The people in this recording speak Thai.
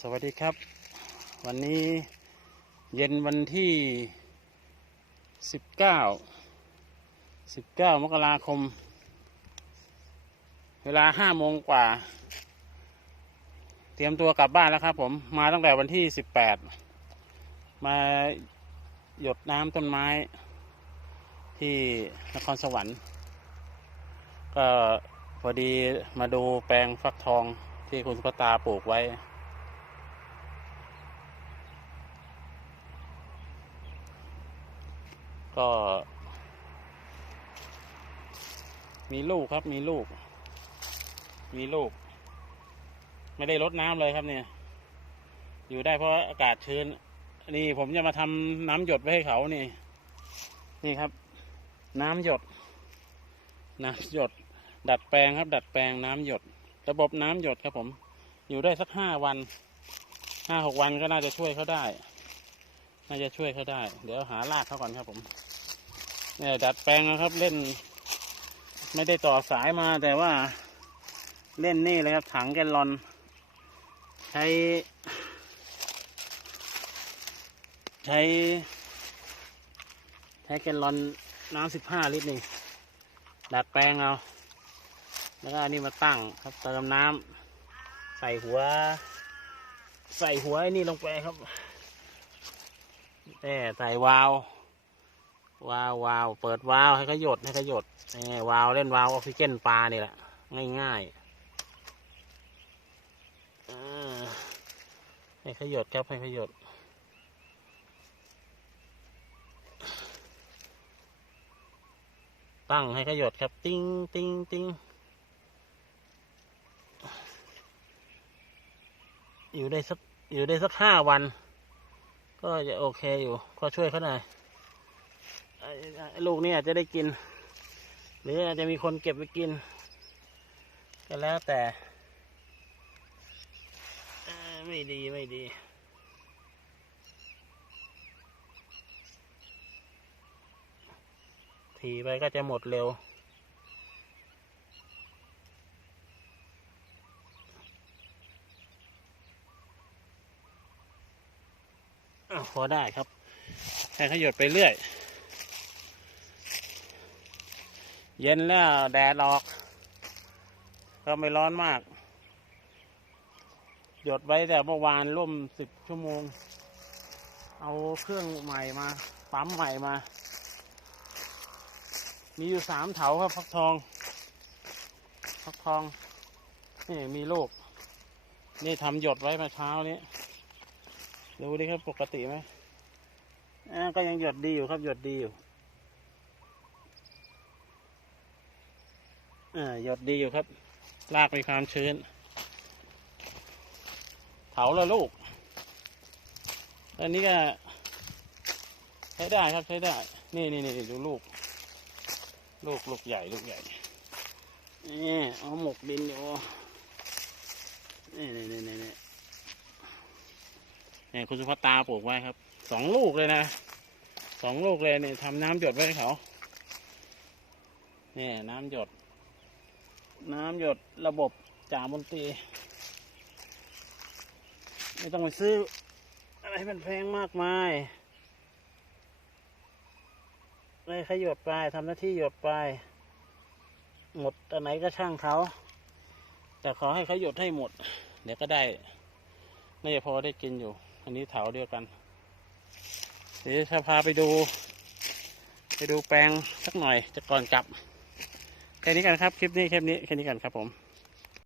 สวัสดีครับ วันนี้เย็นวันที่สิบเก้าสิบเก้ามกราคม เวลาห้าโมงกว่า เตรียมตัวกลับบ้านแล้วครับผมมาตั้งแต่วันที่สิบแปดมาหยดน้ำต้นไม้ที่นครสวรรค์ ก็พอดีมาดูแปลงฟักทองที่คุณสุภตาปลูกไว้ ก็ มีลูกครับ มีลูก มีลูก ไม่ได้ลดน้ำเลยครับเนี่ย อยู่ได้เพราะอากาศชื้น นี่ผมจะมาทำน้ำหยดไว้ให้เขานี่ นี่ครับ น้ำหยด น้ำหยด ดัดแปลงครับ ดัดแปลงน้ำหยด ระบบน้ำหยดครับผม อยู่ได้สักห้าวันห้าหกวันก็น่าจะช่วยเขาได้ น่าจะช่วยเขาได้ เดี๋ยวหารากเขาก่อนครับผม เนี่ยดัดแปลงนะครับเล่น ไม่ได้ต่อสายมาแต่ว่าเล่นนี่เลยครับ ถังแกลลอน ใช้ ใช้ใช้แกลลอนน้ำสิบห้าลิตรนี่ดัดแปลงเอา แล้วก็อันนี้มาตั้งครับเติมน้ำใส่หัว ใส่หัวไอ้นี่ลงไปครับ แต่ใส่วาลววาลววาล์วเปิดวาล์วให้เขาหยดให้เขาหยดนี่วาล์วเล่นวาล์วออกซิเจนปลานี่แหละ ง่ายๆอ่าให้เขาหยดครับให้เขาหยดตั้งให้ขยดครับ ติ้งติ้งติ้งอยู่ได้สักอยู่ได้สักห้าวัน ก็จะโอเคอยู่ ก็ช่วยเขาหน่อยลูกนี่อาจจะได้กิน หรืออาจจะมีคนเก็บไปกิน ก็แล้วแต่ไม่ดีไม่ดีถีไปก็จะหมดเร็ว อ้าวพอได้ครับให้ขยดไปเรื่อย เย็นแล้วแดดออก ก็ไม่ร้อนมาก หยดไว้แต่เมื่อวานร่วมสิบชั่วโมง เอาเครื่องใหม่มา ปั๊มใหม่มา มีอยู่สามเถาครับฟักทองฟักทอง นี่มีลูก นี่ทำหยดไว้มาเช้านี้ ดูดิครับปกติไหมอ่าก็ยังหยดดีอยู่ครับหยดดีอยู่อ่าหยดดีอยู่ครับรากมีความชื้น เถาละลูกอันนี้ก็ ใช้ได้ครับใช้ได้ นี่นี่นี่ดูลูก ลูกลูกใหญ่ลูกใหญ่นี่เอาหมกดินอยู่นี่นี่นี่นี่ นี่นี่คุณสุภาตาปลูกไว้ครับ สองลูกเลยนะ สองลูกเลยเนี่ยทำน้ำหยดไว้ให้เขาเนี่ยน้ำหยด น้ำหยดระบบจ่ามนตรี ไม่ต้องไปซื้อ อะไรเป็นแพงมากมายเลยขยดไปทำหน้าที่หยดไป หมดอันไหนก็ช่างเขา แต่ขอให้ขยดให้หมด เดี๋ยวก็ได้น่าจะพอได้กินอยู่ อันนี้เถาเดียวกันเดี๋ยวจะพาไปดู ไปดูแปลงสักหน่อยจะก่อนกลับแค่นี้กันครับ คลิปนี้แค่นี้แค่นี้กันครับผม